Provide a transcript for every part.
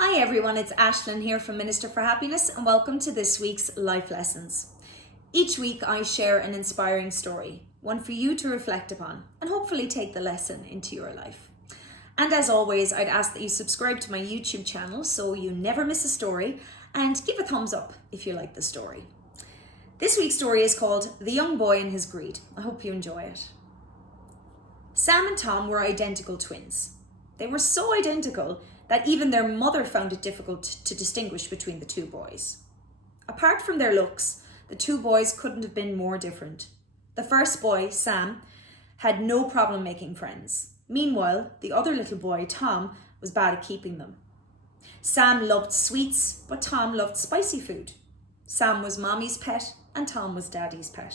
Hi everyone, it's Aislinn here from Minister4happiness and welcome to this week's Life Lessons. Each week I share an inspiring story, one for you to reflect upon and hopefully take the lesson into your life. And as always, I'd ask that you subscribe to my YouTube channel so you never miss a story and give a thumbs up if you like the story. This week's story is called The Young Boy and His Greed. I hope you enjoy it. Sam and Tom were identical twins. They were so identical that even their mother found it difficult to distinguish between the two boys. Apart from their looks, the two boys couldn't have been more different. The first boy, Sam, had no problem making friends. Meanwhile, the other little boy, Tom, was bad at keeping them. Sam loved sweets, but Tom loved spicy food. Sam was mommy's pet and Tom was daddy's pet.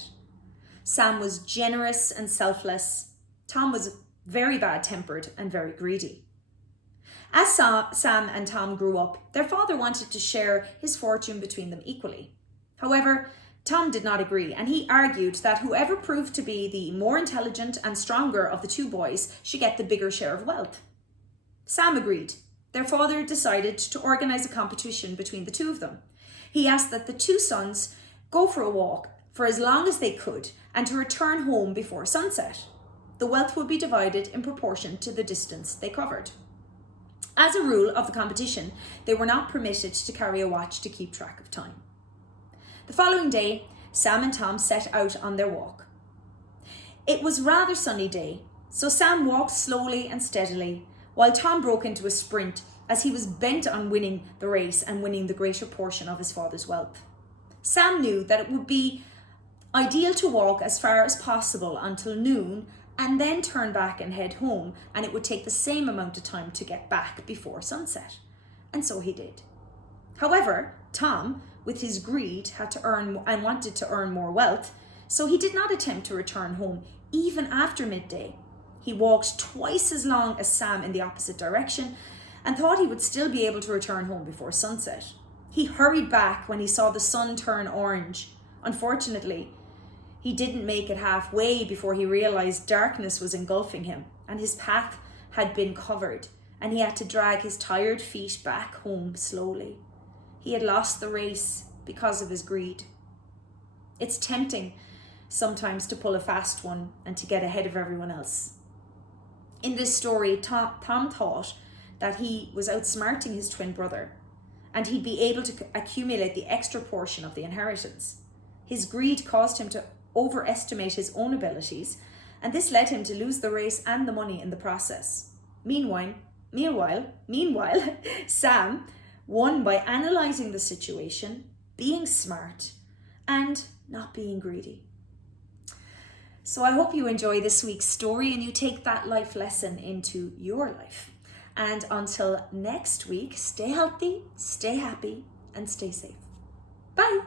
Sam was generous and selfless. Tom was very bad-tempered and very greedy. As Sam and Tom grew up, their father wanted to share his fortune between them equally. However, Tom did not agree, and he argued that whoever proved to be the more intelligent and stronger of the two boys should get the bigger share of wealth. Sam agreed. Their father decided to organize a competition between the two of them. He asked that the two sons go for a walk for as long as they could and to return home before sunset. The wealth would be divided in proportion to the distance they covered. As a rule of the competition, they were not permitted to carry a watch to keep track of time. The following day, Sam and Tom set out on their walk. It was a rather sunny day, so Sam walked slowly and steadily, while Tom broke into a sprint as he was bent on winning the race and winning the greater portion of his father's wealth. Sam knew that it would be ideal to walk as far as possible until noon and then turn back and head home, and it would take the same amount of time to get back before sunset. And so he did. However, Tom, with his greed, had to earn and wanted to earn more wealth, so he did not attempt to return home even after midday. He walked twice as long as Sam in the opposite direction and thought he would still be able to return home before sunset. He hurried back when he saw the sun turn orange. Unfortunately, he didn't make it halfway before he realized darkness was engulfing him and his path had been covered, and he had to drag his tired feet back home slowly. He had lost the race because of his greed. It's tempting sometimes to pull a fast one and to get ahead of everyone else. In this story, Tom thought that he was outsmarting his twin brother and he'd be able to accumulate the extra portion of the inheritance. His greed caused him to overestimate his own abilities, and this led him to lose the race and the money in the process. Meanwhile, Sam won by analysing the situation, being smart, and not being greedy. So I hope you enjoy this week's story and you take that life lesson into your life. And until next week, stay healthy, stay happy, and stay safe. Bye.